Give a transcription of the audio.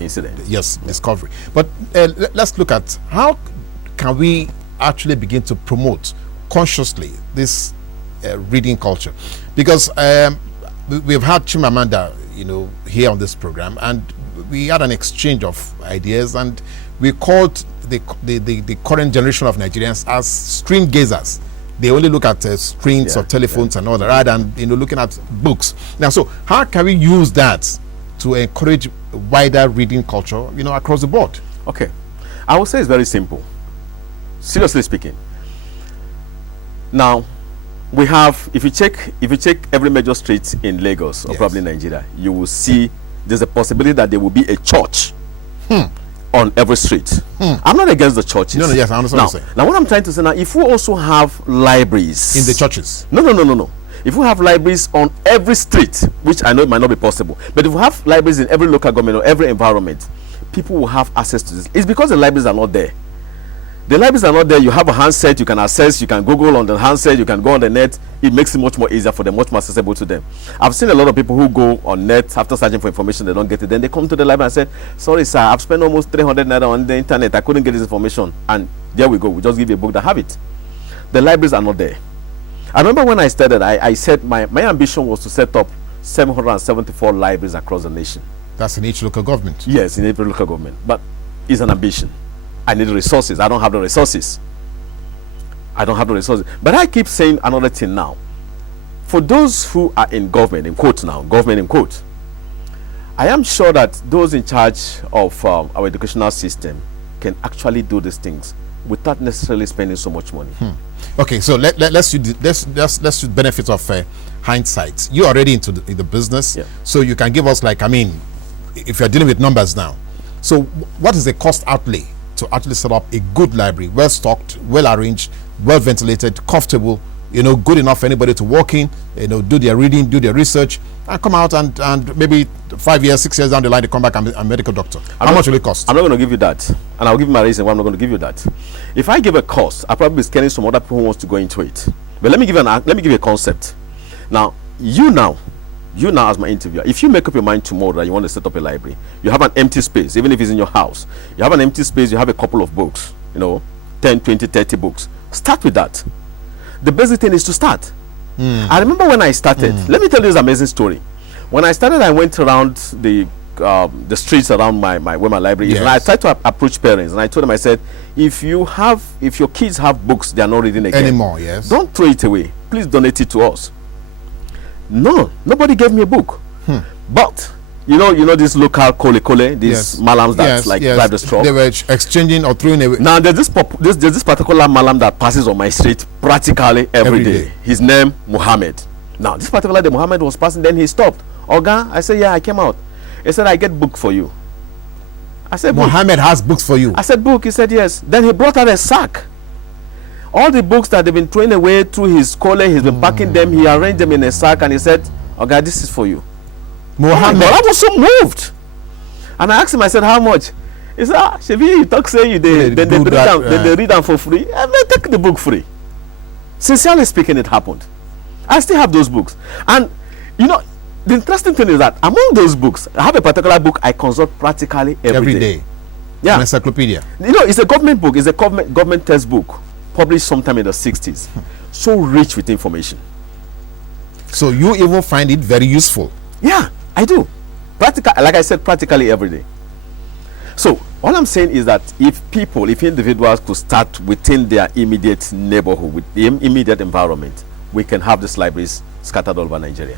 incident. Yes, discovery. But let's look at how can we actually begin to promote consciously this reading culture, because we've had Chimamanda, here on this program, and we had an exchange of ideas, and we called the current generation of Nigerians as screen gazers. They only look at screens or telephones and all that, rather than looking at books. Now, so how can we use that to encourage wider reading culture, across the board? Okay, I would say it's very simple. Seriously speaking, now we have, if you check every major street in Lagos or probably Nigeria, you will see there's a possibility that there will be a church on every street. I'm not against the churches. No, yes, I understand what you're saying. Now, what I'm trying to say now, if we also have libraries in the churches, no. If we have libraries on every street, which I know it might not be possible, but if we have libraries in every local government or every environment, people will have access to this. It's because the libraries are not there. The libraries are not there. You have a handset, you can access, you can Google on the handset, you can go on the net. It makes it much more easier for them, much more accessible to them. I've seen a lot of people who go on net after searching for information, they don't get it. Then they come to the library and say, sorry sir, I've spent almost 300 naira on the internet, I couldn't get this information. And there we go, we just give you a book that have it. The libraries are not there. I remember when I started, I said my ambition was to set up 774 libraries across the nation. That's in each local government? Yes, in every local government. But it's an ambition. I need resources. I don't have the resources. But I keep saying another thing now. For those who are in government, in quotes now, government in quotes, I am sure that those in charge of our educational system can actually do these things without necessarily spending so much money. Okay, so let's use benefits of hindsight. You're already into the business, so you can give us, if you're dealing with numbers now, so what is the cost outlay to actually set up a good library, well stocked, well arranged, well ventilated, comfortable, good enough for anybody to walk in, do their reading, do their research, and come out and maybe 5 years, 6 years down the line, they come back and be a medical doctor? How much will it cost? I'm not going to give you that, and I'll give you my reason why I'm not going to give you that. If I give a cost, I'll probably be scaring some other people who wants to go into it. But let me give you a concept. Now, you now as my interviewer, if you make up your mind tomorrow that you want to set up a library, you have an empty space, even if it's in your house, you have an empty space, you have a couple of books, 10, 20, 30 books. Start with that. The basic thing is to start. I remember when I started, let me tell you this amazing story. When I started, I went around the streets around where my library is, and I tried to approach parents, and I told them, I said, if your kids have books they are not reading again anymore, don't throw it away. Please donate it to us. No, nobody gave me a book. But this local kole, these malams that drive the straw. They were exchanging or throwing away. Now there's this particular malam that passes on my street practically every day. His name Muhammad. Now this particular day Muhammad was passing, then he stopped. Oga, I said, yeah, I came out. He said, I get book for you. I said, Muhammad has books for you. I said, book. He said, yes. Then he brought out a sack. All the books that they've been throwing away through his collar, he's been packing them, he arranged them in a sack, and he said, okay, this is for you. Muhammad. I was so moved. And I asked him, I said, how much? He said, Shebi, you talk, say you then they read them for free. And they take the book free. Sincerely speaking, it happened. I still have those books. And, the interesting thing is that among those books, I have a particular book I consult practically every day. Yeah. An encyclopedia. It's a government book. It's a government textbook published sometime in the 60s. So rich with information. So you even find it very useful? Yeah, I do. Like I said, practically every day. So all I'm saying is that if individuals could start within their immediate neighborhood, with the immediate environment, we can have these libraries scattered all over Nigeria.